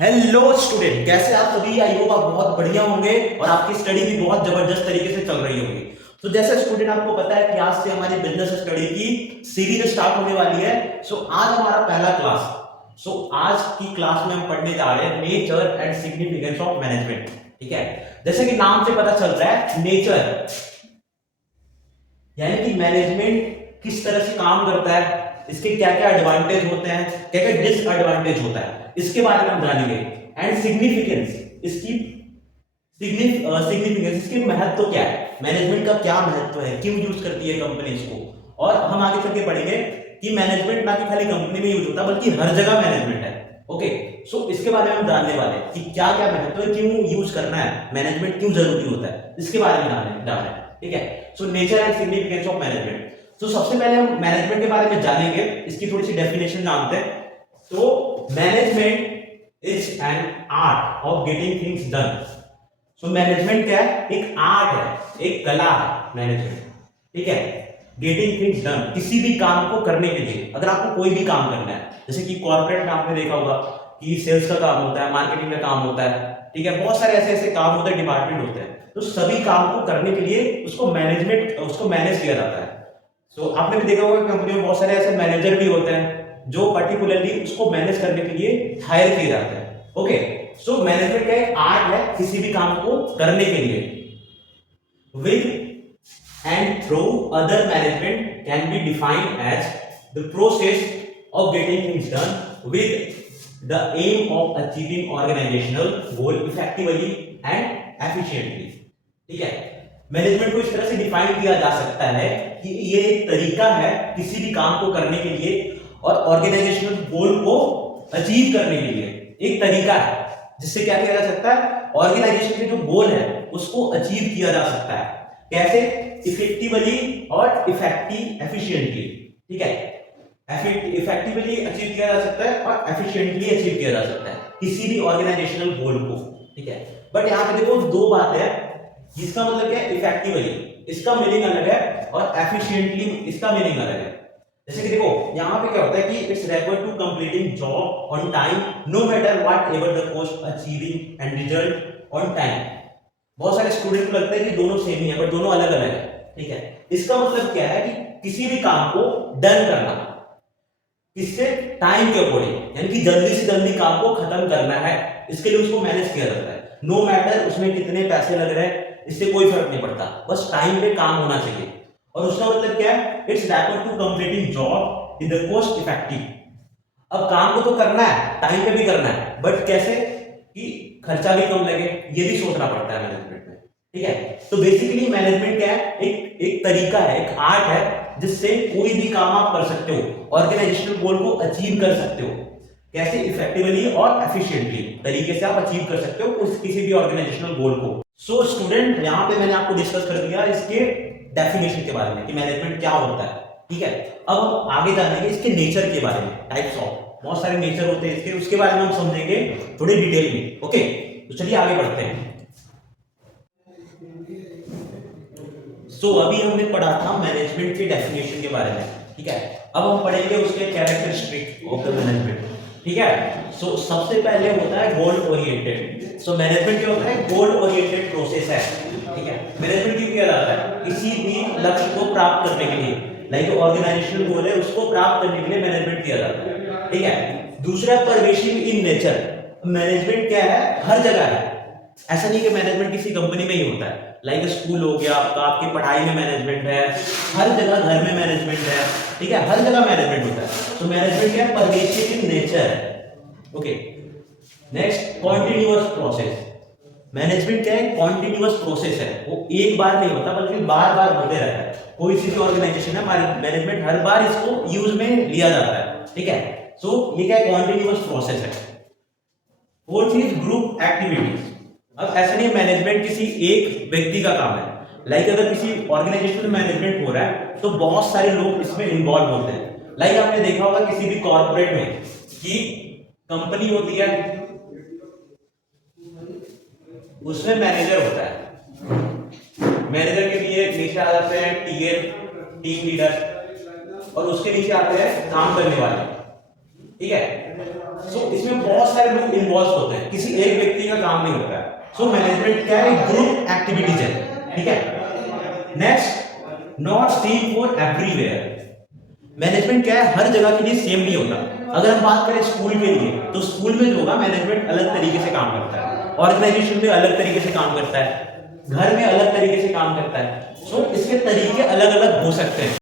Hello student, कैसे आप सभी? आई होप आप बहुत बढ़िया होंगे और आपकी स्टडी भी बहुत जबरदस्त तरीके से चल रही होगी। तो जैसे स्टूडेंट आपको पता है कि आज से हमारी बिजनेस स्टडी की सीरीज स्टार्ट होने वाली है। आज हमारा पहला क्लास। आज की क्लास में हम पढ़ने जा रहे हैं nature and significance of management. ठीक है, जैसे कि नाम से पता चल रहा है, नेचर यानी कि मैनेजमेंट किस तरह से काम करता है, इसके क्या क्या एडवांटेज होते हैं, क्या क्या डिसएडवांटेज होता है, इसके बारे में हम जानेंगे। एंड सिग्निफिकेंस, इसकी सिग्निफिकेंस, इसकी महत्व क्या है, मैनेजमेंट का क्या महत्व है, क्यों यूज करती है कंपनी इसको। और हम आगे चल के पढ़ेंगे कि मैनेजमेंट ना कि खाली कंपनी में यूज होता बल्कि हर जगह मैनेजमेंट है। ओके, इसके बारे में हम जानने वाले हैं कि क्या क्या महत्व है, क्यों यूज करना है, मैनेजमेंट क्यों जरूरी होता है, इसके बारे में जान रहे हैं। ठीक है, nature and significance of management. सबसे पहले हम मैनेजमेंट के बारे में जानेंगे, इसकी थोड़ी सी डेफिनेशन जानते हैं। तो management is an art of getting things done. Management क्या है? एक आर्ट है, एक कला है मैनेजमेंट। ठीक है, गेटिंग थिंग्स डन, किसी भी काम को करने के लिए। अगर आपको कोई भी काम करना है, जैसे कि कॉर्पोरेट में आपने देखा होगा कि सेल्स का काम होता है, मार्केटिंग का काम होता है, ठीक है, बहुत सारे ऐसे ऐसे काम होते हैं, डिपार्टमेंट होते हैं। तो सभी काम को करने के लिए उसको मैनेज किया जाता है। आपने भी देखा होगा कंपनी में बहुत सारे ऐसे मैनेजर भी होते हैं जो पर्टिकुलरली उसको मैनेज करने के लिए हायर किए जाते हैं। ओके, मैनेजमेंट का एक आर्ट है किसी भी काम को करने के लिए। With and through other management can be defined as the process of getting things done with the aim of achieving organisational goal effectively and efficiently. ठीक है, मैनेजमेंट को इस तरह से डिफाइन किया जा सकता है कि ये एक तरीका है किसी भी काम को करने के लिए और ऑर्गेनाइजेशनल गोल को अचीव करने के लिए। एक तरीका है जिससे क्या किया जा सकता है, ऑर्गेनाइजेशन के जो गोल है उसको अचीव किया जा सकता है। कैसे? इफेक्टिवली और एफिशिएंटली। ठीक है, इफेक्टिवली अचीव किया जा सकता है और एफिशिएंटली अचीव किया जा सकता है किसी भी ऑर्गेनाइजेशनल गोल को। ठीक है, बट यहां पे देखो दो बात है। इसका मतलब क्या है? इफेक्टिवली, इसका मीनिंग अलग है, और एफिशिएंटली इसका मीनिंग अलग है। जैसे कि देखो यहां पे क्या होता है कि it's refer to completing job on time no matter whatever the cost achieving end result on time. बहुत सारे स्टूडेंट को लगता है कि दोनों सेम ही है, बट दोनों अलग अलग है। ठीक है, इसका मतलब क्या है कि किसी भी काम को डन करना, किससे? टाइम के अकॉर्डिंग, यानी कि जल्दी से जल्दी काम को खत्म करना है, इसके लिए उसको मैनेज किया जाता है। नो मैटर उसमें कितने पैसे लग रहे हैं, इससे कोई फर्क नहीं पड़ता, बस टाइम पे काम होना चाहिए। और उसका मतलब क्या है? It's refer to completing job in the cost effective. अब काम को तो करना है, टाइम पे भी करना है, बट कैसे कि खर्चा भी कम लगे, ये भी सोचना पड़ता है मैनेजमेंट में। ठीक है, तो बेसिकली मैनेजमेंट क्या है? एक तरीका है, एक आर्ट है जिससे कोई भी काम आप कर सकते हो, ऑर्गेनाइजेशनल गोल को अचीव कर सकते हो। कैसे? इफेक्टिवली और एफिशिएंटली तरीके से आप अचीव कर सकते हो किसी भी ऑर्गेनाइजेशनल गोल को। स्टूडेंट, यहां पे मैंने आपको डिस्कस कर दिया इसके डेफिनेशन के बारे में कि मैनेजमेंट क्या होता है। ठीक है, अब हम आगे जानेंगे इसके नेचर के बारे में, टाइप्स ऑफ, बहुत सारे नेचर होते हैं इसके, उसके बारे में हम समझेंगे थोड़ी डिटेल में। ओके, तो चलिए आगे बढ़ते हैं। अभी हमने पढ़ा था मैनेजमेंट के डेफिनेशन के बारे में। ठीक है, अब हम पढ़ेंगे उसके कैरेक्टरिस्टिक ऑफ द मैनेजमेंट। ठीक है, सबसे पहले होता है गोल ओरिएंटेड। मैनेजमेंट क्या होता है? गोल ओरिएंटेड प्रोसेस है। ठीक है, मैनेजमेंट क्यों किया जाता है? किसी भी लक्ष्य को प्राप्त करने के लिए, लाइक ऑर्गेनाइजेशनल गोल है उसको प्राप्त करने के लिए मैनेजमेंट किया जाता है। ठीक है, दूसरा परवेशिव इन नेचर। मैनेजमेंट क्या है? हर जगह है। ऐसा नहीं कि मैनेजमेंट किसी कंपनी में ही होता है, लाइक स्कूल हो गया आपका, आपकी पढ़ाई में मैनेजमेंट है, हर जगह, घर में मैनेजमेंट है। ठीक है, हर जगह मैनेजमेंट होता है। मैनेजमेंट क्या है? परवेशिव इन नेचर है। Okay, next continuous process. Management क्या है? कॉन्टिन्यूअस प्रोसेस है, वो एक बार नहीं होता बल्कि बार बार होते रहता है। कोई सी भी ऑर्गेनाइजेशन है, मैनेजमेंट हर बार इसको यूज में लिया जाता है। ठीक है, ये क्या है? कॉन्टिन्यूअस प्रोसेस है। Fourth is group activities. अब ऐसा नहीं मैनेजमेंट किसी एक व्यक्ति का काम है, लाइक अगर किसी ऑर्गेनाइजेशन में मैनेजमेंट हो रहा है तो बहुत सारे लोग इसमें इन्वॉल्व होते हैं। लाइक आपने देखा होगा किसी भी कॉर्पोरेट में कि कंपनी होती है, उसमें मैनेजर होता है, मैनेजर के लिए नीचे आ जाते हैं टीएल, टीम लीडर, और उसके नीचे आते हैं काम करने वाले। ठीक है। सो इसमें बहुत सारे लोग इन्वॉल्व होते हैं, किसी एक व्यक्ति का काम नहीं होता है। सो मैनेजमेंट क्या है, ग्रुप एक्टिविटीज है, ठीक है। Next, not same for everywhere. Management क्या है, हर जगह के लिए सेम नहीं होता। अगर हम बात करें स्कूल के लिए, तो स्कूल में जो होगा मैनेजमेंट अलग तरीके से काम करता है, ऑर्गेनाइजेशन में अलग तरीके से काम करता है, घर में अलग तरीके से काम करता है। सो इसके तरीके अलग अलग हो सकते हैं।